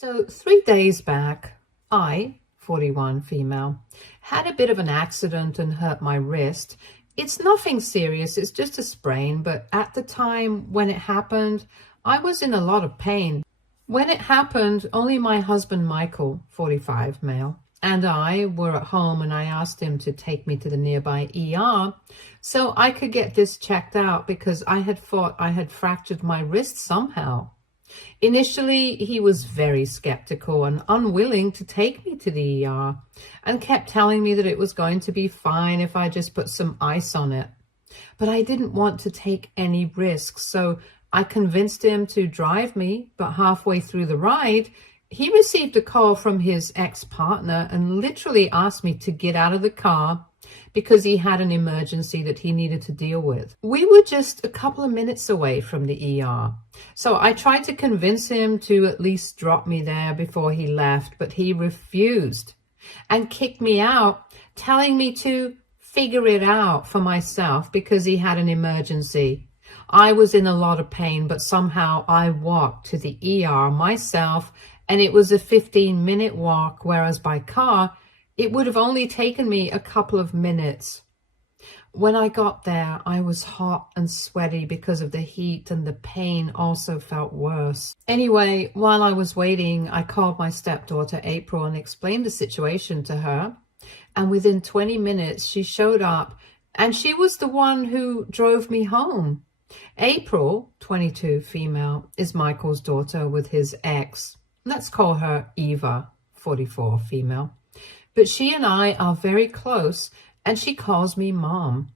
So 3 days back, I, 41 female, had a bit of an accident and hurt my wrist. It's nothing serious, it's just a sprain, but at the time when it happened, I was in a lot of pain. When it happened, only my husband Michael, 45 male, and I were at home, and I asked him to take me to the nearby ER so I could get this checked out because I had thought I had fractured my wrist somehow. Initially, he was very skeptical and unwilling to take me to the ER and kept telling me that it was going to be fine if I just put some ice on it. But I didn't want to take any risks, so I convinced him to drive me, but halfway through the ride, he received a call from his ex-partner and literally asked me to get out of the car because he had an emergency that he needed to deal with. We were just a couple of minutes away from the ER. So I tried to convince him to at least drop me there before he left, but he refused and kicked me out, telling me to figure it out for myself because he had an emergency. I was in a lot of pain, but somehow I walked to the ER myself, and it was a 15-minute walk, whereas by car, it would have only taken me a couple of minutes. When I got there, I was hot and sweaty because of the heat, and the pain also felt worse. Anyway, while I was waiting, I called my stepdaughter April and explained the situation to her. And within 20 minutes, she showed up, and she was the one who drove me home. April, 22 female, is Michael's daughter with his ex. Let's call her Eva, 44 female. But she and I are very close, and she calls me Mom.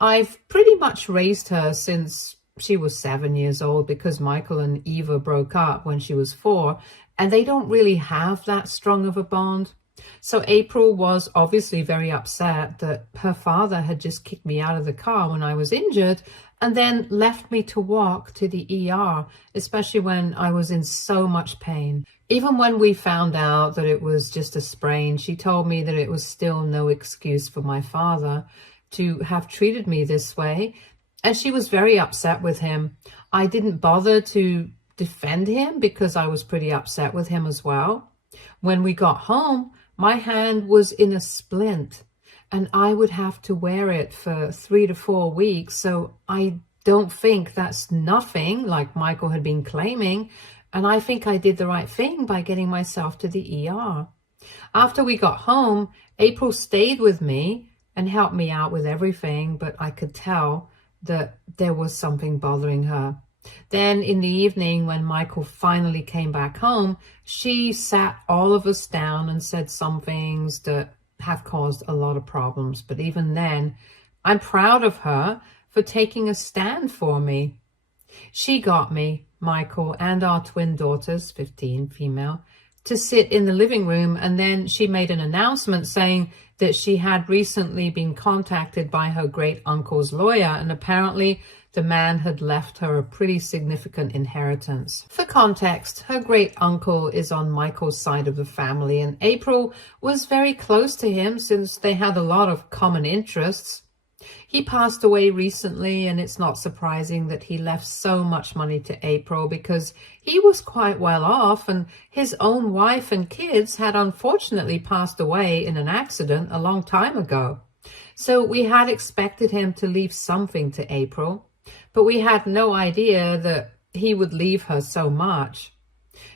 I've pretty much raised her since she was 7 years old because Michael and Eva broke up when she was 4, and they don't really have that strong of a bond. So April was obviously very upset that her father had just kicked me out of the car when I was injured and then left me to walk to the ER, especially when I was in so much pain. Even when we found out that it was just a sprain, she told me that it was still no excuse for my father to have treated me this way, and she was very upset with him. I didn't bother to defend him because I was pretty upset with him as well. When we got home, my hand was in a splint, and I would have to wear it for 3 to 4 weeks, so I don't think that's nothing like Michael had been claiming, and I think I did the right thing by getting myself to the ER. After we got home, April stayed with me and helped me out with everything, but I could tell that there was something bothering her. Then in the evening, when Michael finally came back home, she sat all of us down and said some things that have caused a lot of problems. But even then, I'm proud of her for taking a stand for me. She got me, Michael, and our twin daughters, 15 female, to sit in the living room, and then she made an announcement saying that she had recently been contacted by her great uncle's lawyer, and apparently the man had left her a pretty significant inheritance. For context, her great uncle is on Michael's side of the family, and April was very close to him since they had a lot of common interests. He passed away recently, and it's not surprising that he left so much money to April because he was quite well off, and his own wife and kids had unfortunately passed away in an accident a long time ago. So we had expected him to leave something to April, but we had no idea that he would leave her so much.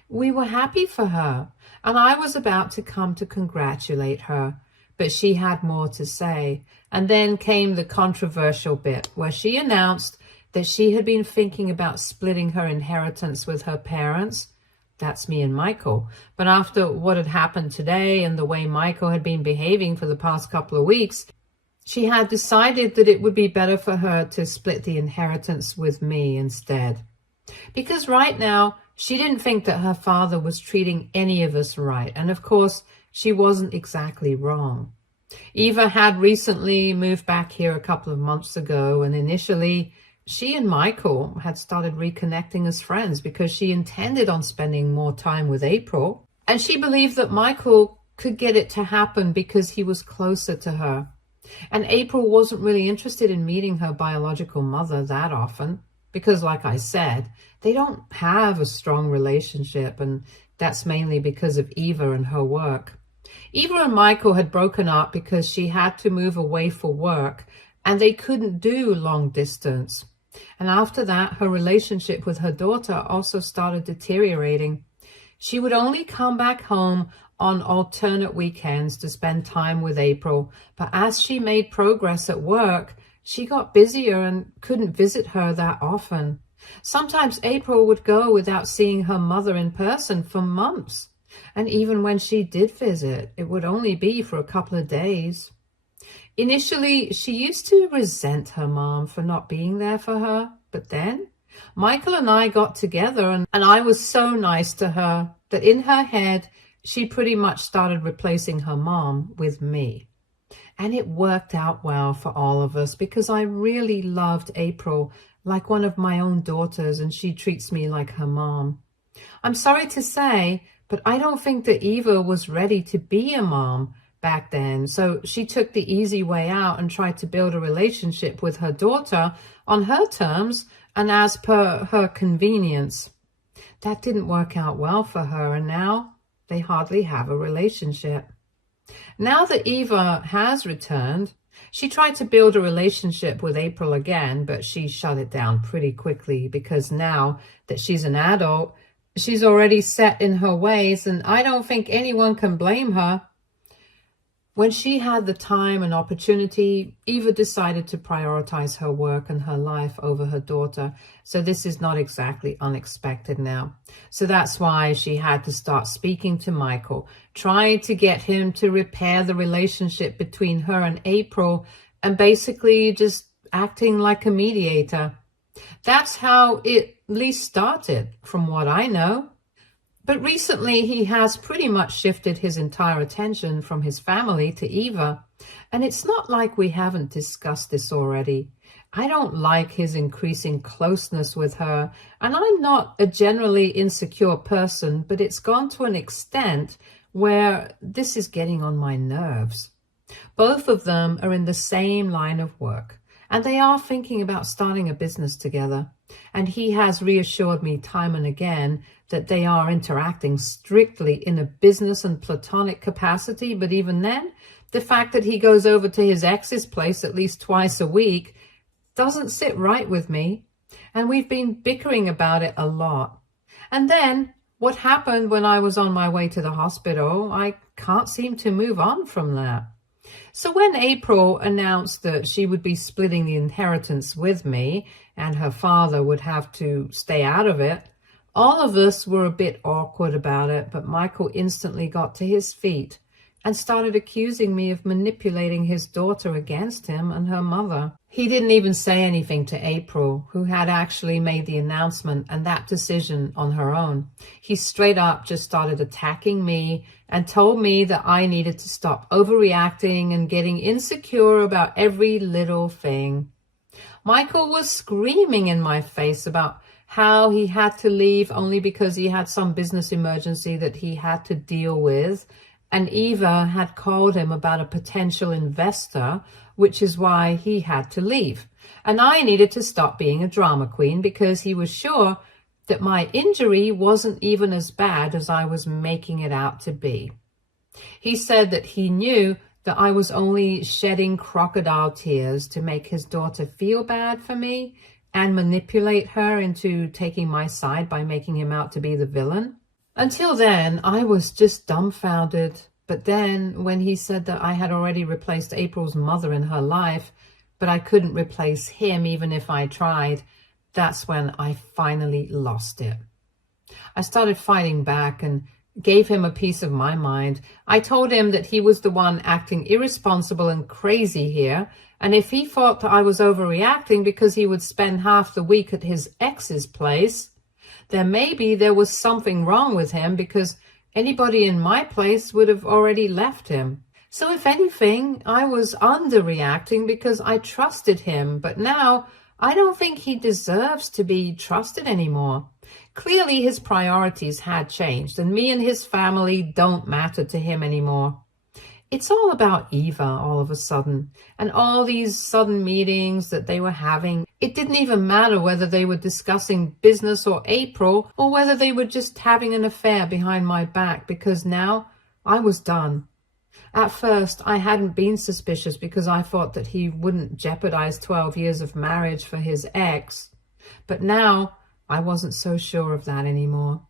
We were happy for her, and I was about to come to congratulate her, but she had more to say. And then came the controversial bit where she announced that she had been thinking about splitting her inheritance with her parents. That's me and Michael. But after what had happened today and the way Michael had been behaving for the past couple of weeks, she had decided that it would be better for her to split the inheritance with me instead. Because right now, she didn't think that her father was treating any of us right. And of course, she wasn't exactly wrong. Eva had recently moved back here a couple of months ago, and initially she and Michael had started reconnecting as friends because she intended on spending more time with April, and she believed that Michael could get it to happen because he was closer to her. And April wasn't really interested in meeting her biological mother that often because, like I said, they don't have a strong relationship, and That's mainly because of Eva and her work. Eva and Michael had broken up because she had to move away for work and they couldn't do long distance. And after that, her relationship with her daughter also started deteriorating. She would only come back home on alternate weekends to spend time with April, but as she made progress at work, she got busier and couldn't visit her that often. Sometimes April would go without seeing her mother in person for months. And even when she did visit, it would only be for a couple of days. Initially, she used to resent her mom for not being there for her. But then Michael and I got together and I was so nice to her that in her head, she pretty much started replacing her mom with me. And it worked out well for all of us because I really loved April like one of my own daughters, and she treats me like her mom. I'm sorry to say, but I don't think that Eva was ready to be a mom back then. So she took the easy way out and tried to build a relationship with her daughter on her terms and as per her convenience. That didn't work out well for her, and now they hardly have a relationship. Now that Eva has returned, she tried to build a relationship with April again, but she shut it down pretty quickly because now that she's an adult, she's already set in her ways, and I don't think anyone can blame her. When she had the time and opportunity, Eva decided to prioritize her work and her life over her daughter. So this is not exactly unexpected now. So that's why she had to start speaking to Michael, trying to get him to repair the relationship between her and April, and basically just acting like a mediator. That's how it at least started, from what I know. But recently, he has pretty much shifted his entire attention from his family to Eva. And it's not like we haven't discussed this already. I don't like his increasing closeness with her. And I'm not a generally insecure person, but it's gone to an extent where this is getting on my nerves. Both of them are in the same line of work, and they are thinking about starting a business together. And he has reassured me time and again that they are interacting strictly in a business and platonic capacity. But even then, the fact that he goes over to his ex's place at least twice a week doesn't sit right with me. And we've been bickering about it a lot. And then what happened when I was on my way to the hospital, I can't seem to move on from that. So when April announced that she would be splitting the inheritance with me and her father would have to stay out of it, all of us were a bit awkward about it, but Michael instantly got to his feet and started accusing me of manipulating his daughter against him and her mother. He didn't even say anything to April, who had actually made the announcement and that decision on her own. He straight up just started attacking me and told me that I needed to stop overreacting and getting insecure about every little thing. Michael was screaming in my face about how he had to leave only because he had some business emergency that he had to deal with. And Eva had called him about a potential investor, which is why he had to leave. And I needed to stop being a drama queen because he was sure that my injury wasn't even as bad as I was making it out to be. He said that he knew that I was only shedding crocodile tears to make his daughter feel bad for me and manipulate her into taking my side by making him out to be the villain. Until then, I was just dumbfounded. But then when he said that I had already replaced April's mother in her life, but I couldn't replace him even if I tried, that's when I finally lost it. I started fighting back and gave him a piece of my mind. I told him that he was the one acting irresponsible and crazy here, and if he thought that I was overreacting because he would spend half the week at his ex's place, then maybe there was something wrong with him because anybody in my place would have already left him. So if anything, I was underreacting because I trusted him, but now I don't think he deserves to be trusted anymore. Clearly his priorities had changed, and me and his family don't matter to him anymore. It's all about Eva all of a sudden, and all these sudden meetings that they were having. It didn't even matter whether they were discussing business or April, or whether they were just having an affair behind my back, because now I was done. At first, I hadn't been suspicious because I thought that he wouldn't jeopardize 12 years of marriage for his ex. But now, I wasn't so sure of that anymore.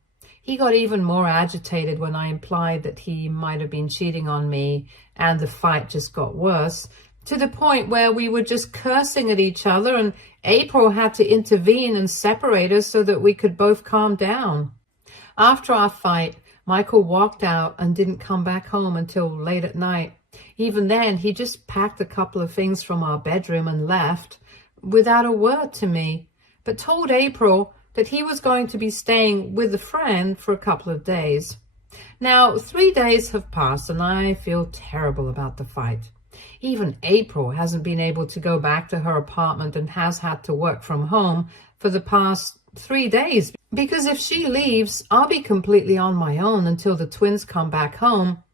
He got even more agitated when I implied that he might have been cheating on me, and the fight just got worse, to the point where we were just cursing at each other, and April had to intervene and separate us so that we could both calm down. After our fight, Michael walked out and didn't come back home until late at night. Even then, he just packed a couple of things from our bedroom and left without a word to me, but told April that he was going to be staying with a friend for a couple of days. Now, 3 days have passed and I feel terrible about the fight. Even April hasn't been able to go back to her apartment and has had to work from home for the past 3 days, because if she leaves, I'll be completely on my own until the twins come back home,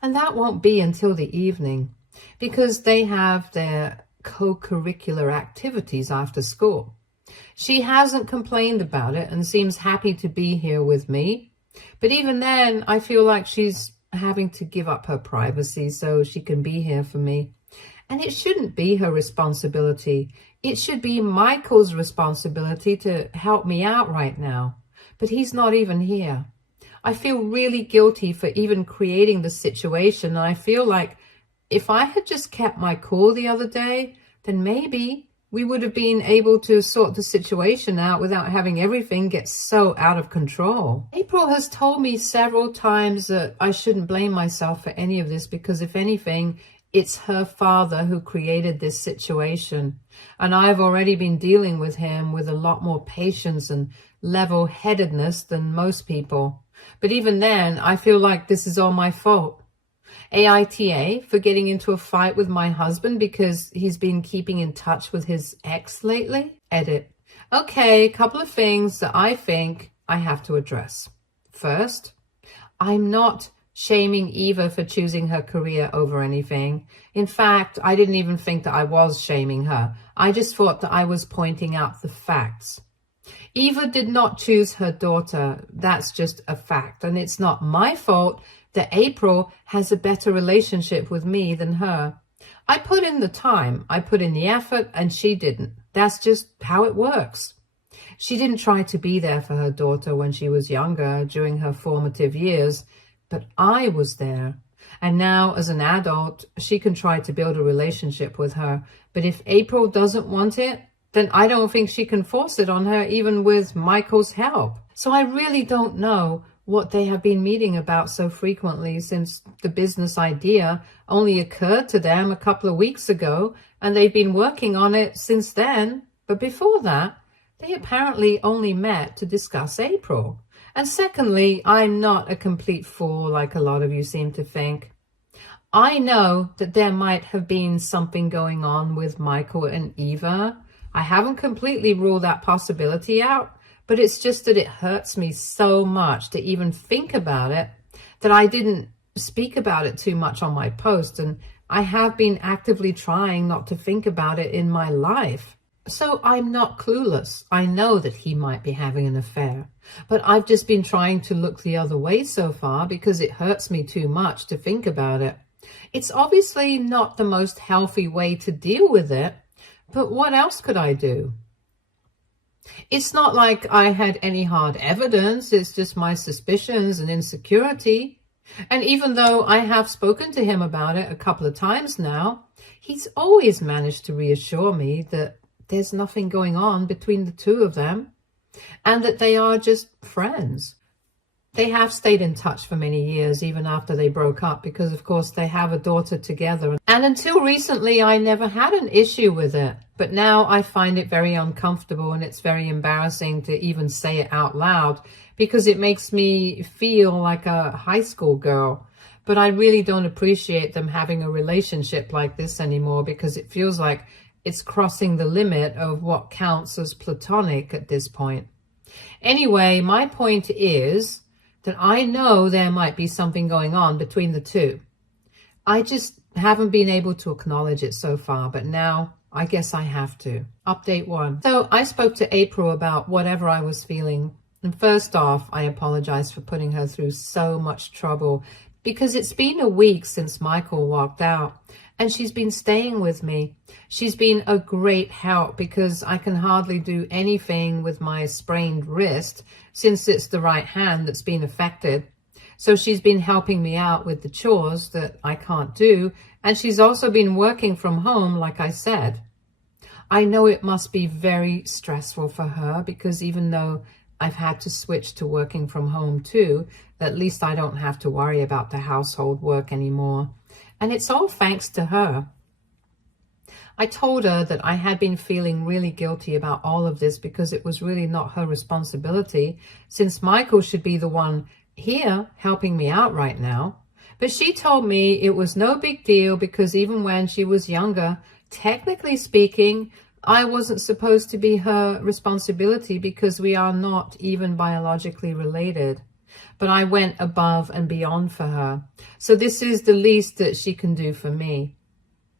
and that won't be until the evening, because they have their co-curricular activities after school. She hasn't complained about it and seems happy to be here with me, but even then, I feel like she's having to give up her privacy so she can be here for me. And it shouldn't be her responsibility. It should be Michael's responsibility to help me out right now. But he's not even here. I feel really guilty for even creating the situation. And I feel like if I had just kept my cool the other day, then maybe we would have been able to sort the situation out without having everything get so out of control. April has told me several times that I shouldn't blame myself for any of this, because if anything, it's her father who created this situation. And I've already been dealing with him with a lot more patience and level-headedness than most people. But even then, I feel like this is all my fault. AITA for getting into a fight with my husband because he's been keeping in touch with his ex lately. Edit. Okay, a couple of things that I think I have to address. First, I'm not shaming Eva for choosing her career over anything. In fact, I didn't even think that I was shaming her. I just thought that I was pointing out the facts. Eva did not choose her daughter. That's just a fact. And it's not my fault that April has a better relationship with me than her. I put in the time, I put in the effort, and she didn't. That's just how it works. She didn't try to be there for her daughter when she was younger, during her formative years, but I was there. And now, as an adult, she can try to build a relationship with her. But if April doesn't want it, then I don't think she can force it on her, even with Michael's help. So I really don't know what they have been meeting about so frequently, since the business idea only occurred to them a couple of weeks ago, and they've been working on it since then. But before that, they apparently only met to discuss April. And secondly, I'm not a complete fool like a lot of you seem to think. I know that there might have been something going on with Michael and Eva. I haven't completely ruled that possibility out, but it's just that it hurts me so much to even think about it that I didn't speak about it too much on my post, and I have been actively trying not to think about it in my life. So I'm not clueless. I know that he might be having an affair, but I've just been trying to look the other way so far because it hurts me too much to think about it. It's obviously not the most healthy way to deal with it, but what else could I do? It's not like I had any hard evidence. It's just my suspicions and insecurity. And even though I have spoken to him about it a couple of times now, he's always managed to reassure me that there's nothing going on between the two of them and that they are just friends. They have stayed in touch for many years, even after they broke up, because of course they have a daughter together. And until recently, I never had an issue with it. But now I find it very uncomfortable, and it's very embarrassing to even say it out loud because it makes me feel like a high school girl. But I really don't appreciate them having a relationship like this anymore, because it feels like it's crossing the limit of what counts as platonic at this point. Anyway, my point is that I know there might be something going on between the two. I just haven't been able to acknowledge it so far, but now I guess I have to. Update 1. So I spoke to April about whatever I was feeling. And first off, I apologized for putting her through so much trouble because it's been a week since Michael walked out and she's been staying with me. She's been a great help because I can hardly do anything with my sprained wrist since it's the right hand that's been affected. So she's been helping me out with the chores that I can't do, and she's also been working from home, like I said. I know it must be very stressful for her because even though I've had to switch to working from home too, at least I don't have to worry about the household work anymore. And it's all thanks to her. I told her that I had been feeling really guilty about all of this because it was really not her responsibility, since Michael should be the one here helping me out right now. But she told me it was no big deal because even when she was younger, technically speaking, I wasn't supposed to be her responsibility because we are not even biologically related. But I went above and beyond for her. So this is the least that she can do for me.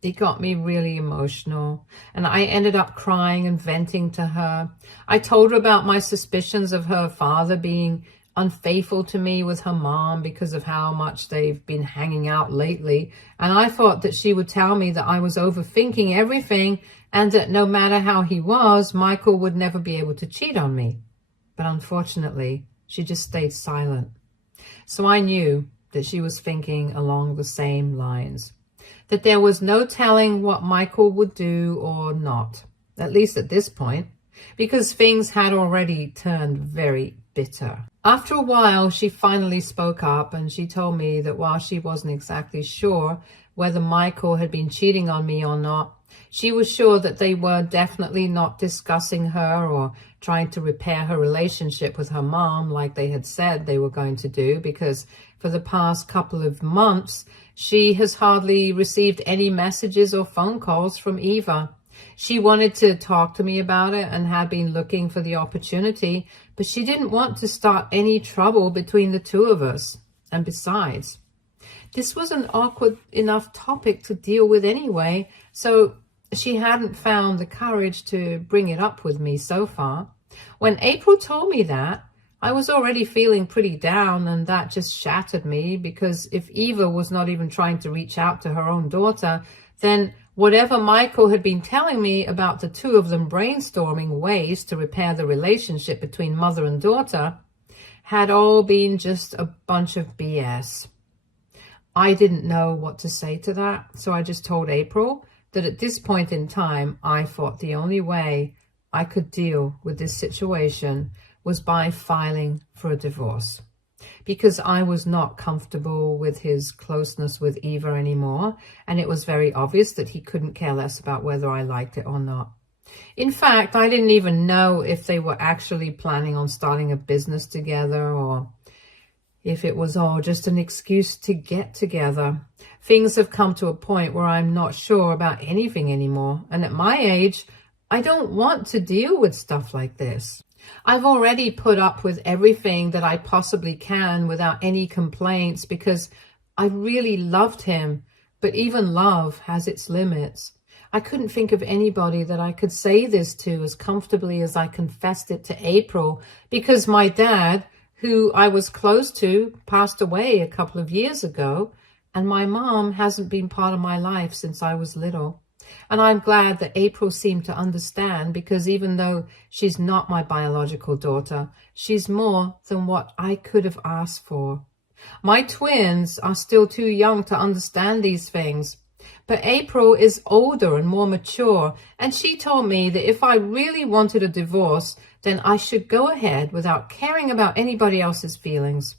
It got me really emotional, and I ended up crying and venting to her. I told her about my suspicions of her father being unfaithful to me with her mom because of how much they've been hanging out lately. And I thought that she would tell me that I was overthinking everything and that no matter how he was, Michael would never be able to cheat on me. But unfortunately, she just stayed silent. So I knew that she was thinking along the same lines, that there was no telling what Michael would do or not, at least at this point, because things had already turned very bitter. After a while, she finally spoke up and she told me that while she wasn't exactly sure whether Michael had been cheating on me or not, she was sure that they were definitely not discussing her or trying to repair her relationship with her mom like they had said they were going to do, because for the past couple of months, she has hardly received any messages or phone calls from Eva. She wanted to talk to me about it and had been looking for the opportunity, but she didn't want to start any trouble between the two of us. And besides, this was an awkward enough topic to deal with anyway, so she hadn't found the courage to bring it up with me so far. When April told me that, I was already feeling pretty down, and that just shattered me, because if Eva was not even trying to reach out to her own daughter, then whatever Michael had been telling me about the two of them brainstorming ways to repair the relationship between mother and daughter had all been just a bunch of BS. I didn't know what to say to that, so I just told April that at this point in time, I thought the only way I could deal with this situation was by filing for a divorce, because I was not comfortable with his closeness with Eva anymore, and it was very obvious that he couldn't care less about whether I liked it or not. In fact, I didn't even know if they were actually planning on starting a business together or if it was all just an excuse to get together. Things have come to a point where I'm not sure about anything anymore, and at my age, I don't want to deal with stuff like this. I've already put up with everything that I possibly can without any complaints because I really loved him, but even love has its limits. I couldn't think of anybody that I could say this to as comfortably as I confessed it to April, because my dad, who I was close to, passed away a couple of years ago, and my mom hasn't been part of my life since I was little. And I'm glad that April seemed to understand, because even though she's not my biological daughter, she's more than what I could have asked for. My twins are still too young to understand these things, but April is older and more mature, and she told me that if I really wanted a divorce, then I should go ahead without caring about anybody else's feelings.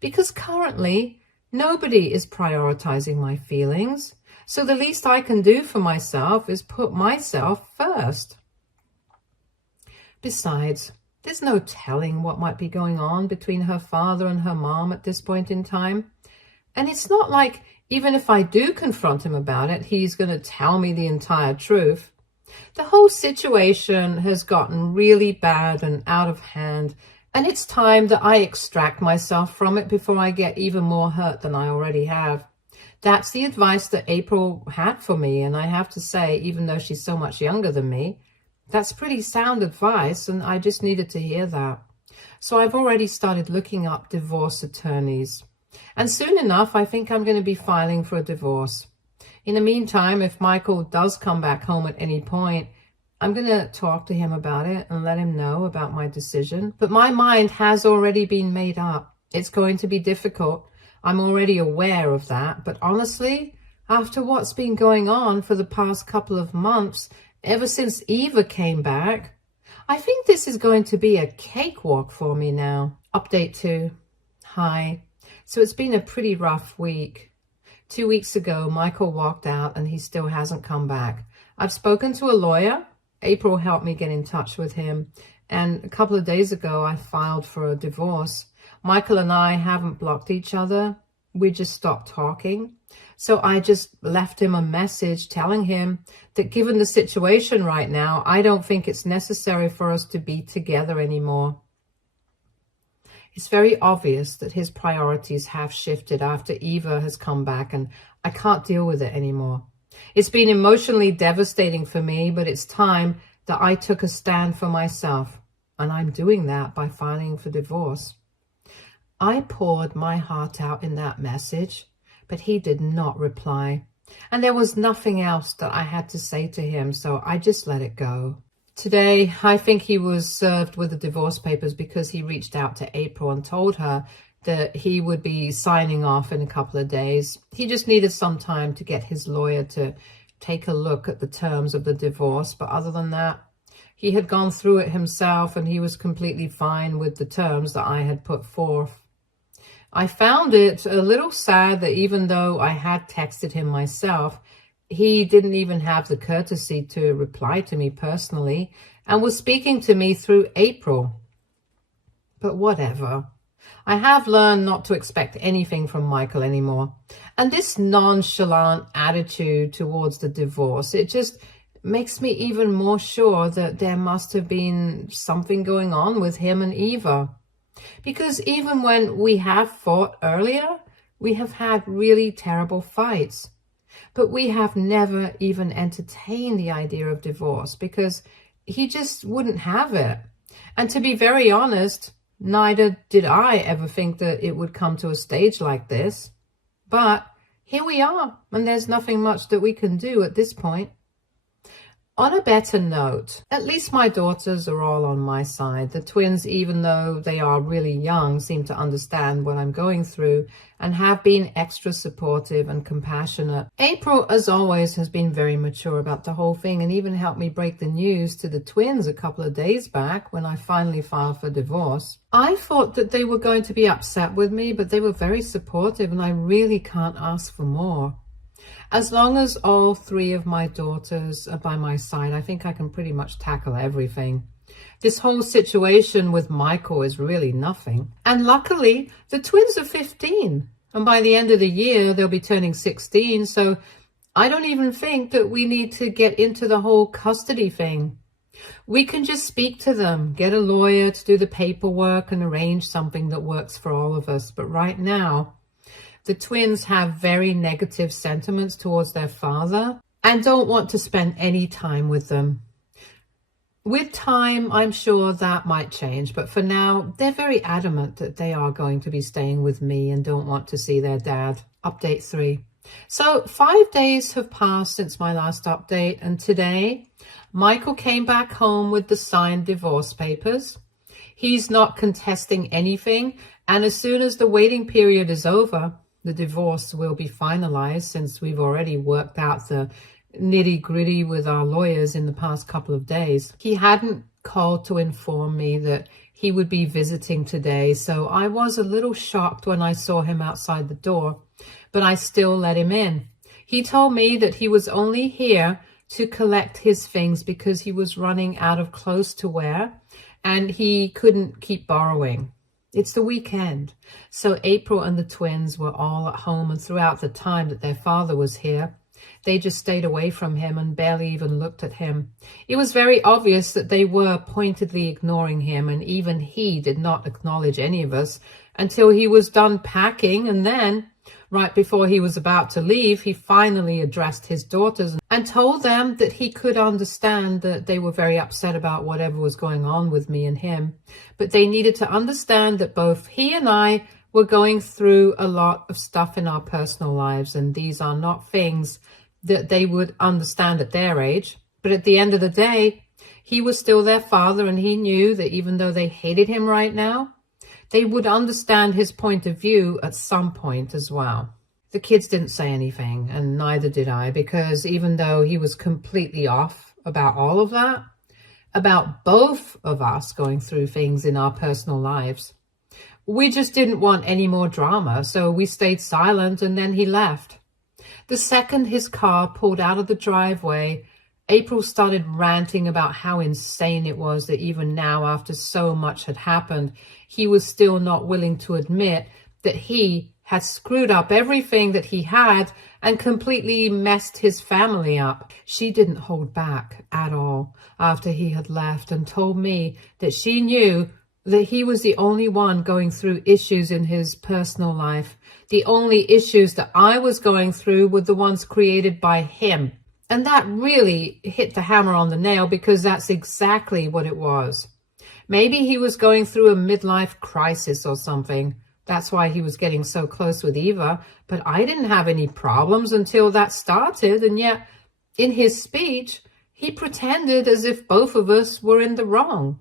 Because currently, nobody is prioritizing my feelings. So the least I can do for myself is put myself first. Besides, there's no telling what might be going on between her father and her mom at this point in time. And it's not like even if I do confront him about it, he's going to tell me the entire truth. The whole situation has gotten really bad and out of hand, and it's time that I extract myself from it before I get even more hurt than I already have. That's the advice that April had for me. And I have to say, even though she's so much younger than me, that's pretty sound advice. And I just needed to hear that. So I've already started looking up divorce attorneys. And soon enough, I think I'm going to be filing for a divorce. In the meantime, if Michael does come back home at any point, I'm going to talk to him about it and let him know about my decision. But my mind has already been made up. It's going to be difficult. I'm already aware of that. But honestly, after what's been going on for the past couple of months, ever since Eva came back, I think this is going to be a cakewalk for me now. Update 2. Hi. So it's been a pretty rough week. 2 weeks ago, Michael walked out and he still hasn't come back. I've spoken to a lawyer. April helped me get in touch with him. And a couple of days ago, I filed for a divorce. Michael and I haven't blocked each other. We just stopped talking. So I just left him a message telling him that given the situation right now, I don't think it's necessary for us to be together anymore. It's very obvious that his priorities have shifted after Eva has come back, and I can't deal with it anymore. It's been emotionally devastating for me, but it's time that I took a stand for myself, and I'm doing that by filing for divorce. I poured my heart out in that message, but he did not reply. And there was nothing else that I had to say to him, so I just let it go. Today, I think he was served with the divorce papers because he reached out to April and told her that he would be signing off in a couple of days. He just needed some time to get his lawyer to take a look at the terms of the divorce. But other than that, he had gone through it himself and he was completely fine with the terms that I had put forth. I found it a little sad that even though I had texted him myself, he didn't even have the courtesy to reply to me personally and was speaking to me through April. But whatever. I have learned not to expect anything from Michael anymore. And this nonchalant attitude towards the divorce, it just makes me even more sure that there must have been something going on with him and Eva. Because even when we have fought earlier, we have had really terrible fights. But we have never even entertained the idea of divorce because he just wouldn't have it. And to be very honest, neither did I ever think that it would come to a stage like this. But here we are, and there's nothing much that we can do at this point. On a better note, at least my daughters are all on my side. The twins, even though they are really young, seem to understand what I'm going through and have been extra supportive and compassionate. April, as always, has been very mature about the whole thing and even helped me break the news to the twins a couple of days back when I finally filed for divorce. I thought that they were going to be upset with me, but they were very supportive and I really can't ask for more. As long as all 3 of my daughters are by my side, I think I can pretty much tackle everything. This whole situation with Michael is really nothing. And luckily, the twins are 15. And by the end of the year, they'll be turning 16. So I don't even think that we need to get into the whole custody thing. We can just speak to them, get a lawyer to do the paperwork and arrange something that works for all of us. But right now, the twins have very negative sentiments towards their father and don't want to spend any time with them. With time, I'm sure that might change, but for now, they're very adamant that they are going to be staying with me and don't want to see their dad. Update 3. So 5 days have passed since my last update, and today, Michael came back home with the signed divorce papers. He's not contesting anything, and as soon as the waiting period is over, the divorce will be finalized since we've already worked out the nitty-gritty with our lawyers in the past couple of days. He hadn't called to inform me that he would be visiting today, so I was a little shocked when I saw him outside the door, but I still let him in. He told me that he was only here to collect his things because he was running out of clothes to wear and he couldn't keep borrowing. It's the weekend, so April and the twins were all at home, and throughout the time that their father was here, They just stayed away from him and barely even looked at him. It was very obvious that they were pointedly ignoring him, and even he did not acknowledge any of us until he was done packing, and then, right before he was about to leave, he finally addressed his daughters and told them that he could understand that they were very upset about whatever was going on with me and him, but they needed to understand that both he and I were going through a lot of stuff in our personal lives, and these are not things that they would understand at their age. But at the end of the day, he was still their father, and he knew that even though they hated him right now, they would understand his point of view at some point as well. The kids didn't say anything, and neither did I, because even though he was completely off about all of that, about both of us going through things in our personal lives, we just didn't want any more drama, so we stayed silent, and then he left. The second his car pulled out of the driveway, April started ranting about how insane it was that even now, after so much had happened, he was still not willing to admit that he had screwed up everything that he had and completely messed his family up. She didn't hold back at all after he had left, and told me that she knew that he was the only one going through issues in his personal life. The only issues that I was going through were the ones created by him. And that really hit the hammer on the nail, because that's exactly what it was. Maybe he was going through a midlife crisis or something. That's why he was getting so close with Eva. But I didn't have any problems until that started. And yet, in his speech, he pretended as if both of us were in the wrong.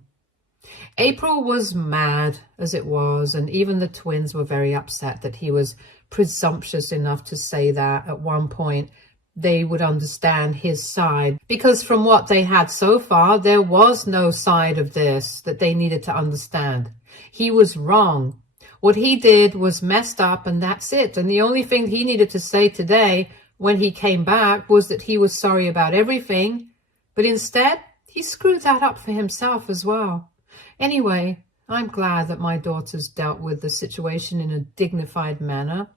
April was mad as it was, and even the twins were very upset that he was presumptuous enough to say that at one point they would understand his side, because from what they had so far, there was no side of this that they needed to understand. He was wrong. What he did was messed up, and that's it. And the only thing he needed to say today when he came back was that he was sorry about everything, but instead he screwed that up for himself as well. Anyway, I'm glad that my daughters dealt with the situation in a dignified manner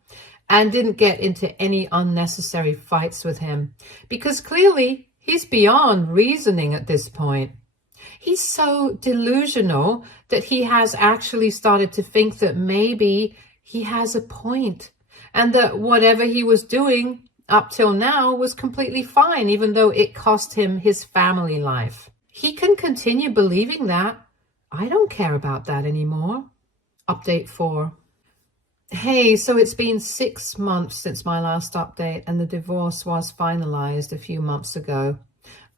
and didn't get into any unnecessary fights with him, because clearly he's beyond reasoning at this point. He's so delusional that he has actually started to think that maybe he has a point, and that whatever he was doing up till now was completely fine, even though it cost him his family life. He can continue believing that. I don't care about that anymore. Update 4. Hey, so it's been 6 months since my last update, and the divorce was finalized a few months ago.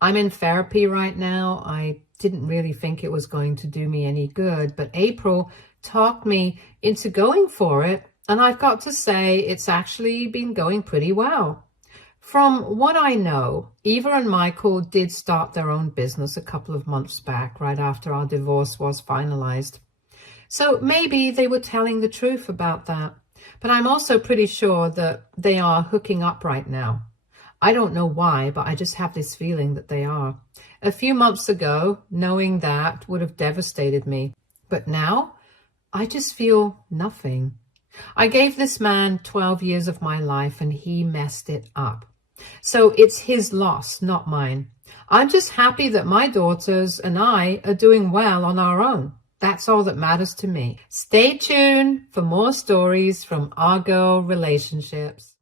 I'm in therapy right now. I didn't really think it was going to do me any good, but April talked me into going for it, and I've got to say it's actually been going pretty well. From what I know, Eva and Michael did start their own business a couple of months back, right after our divorce was finalized. So maybe they were telling the truth about that. But I'm also pretty sure that they are hooking up right now. I don't know why, but I just have this feeling that they are. A few months ago, knowing that would have devastated me. But now, I just feel nothing. I gave this man 12 years of my life, and he messed it up. So it's his loss, not mine. I'm just happy that my daughters and I are doing well on our own. That's all that matters to me. Stay tuned for more stories from our girl relationships.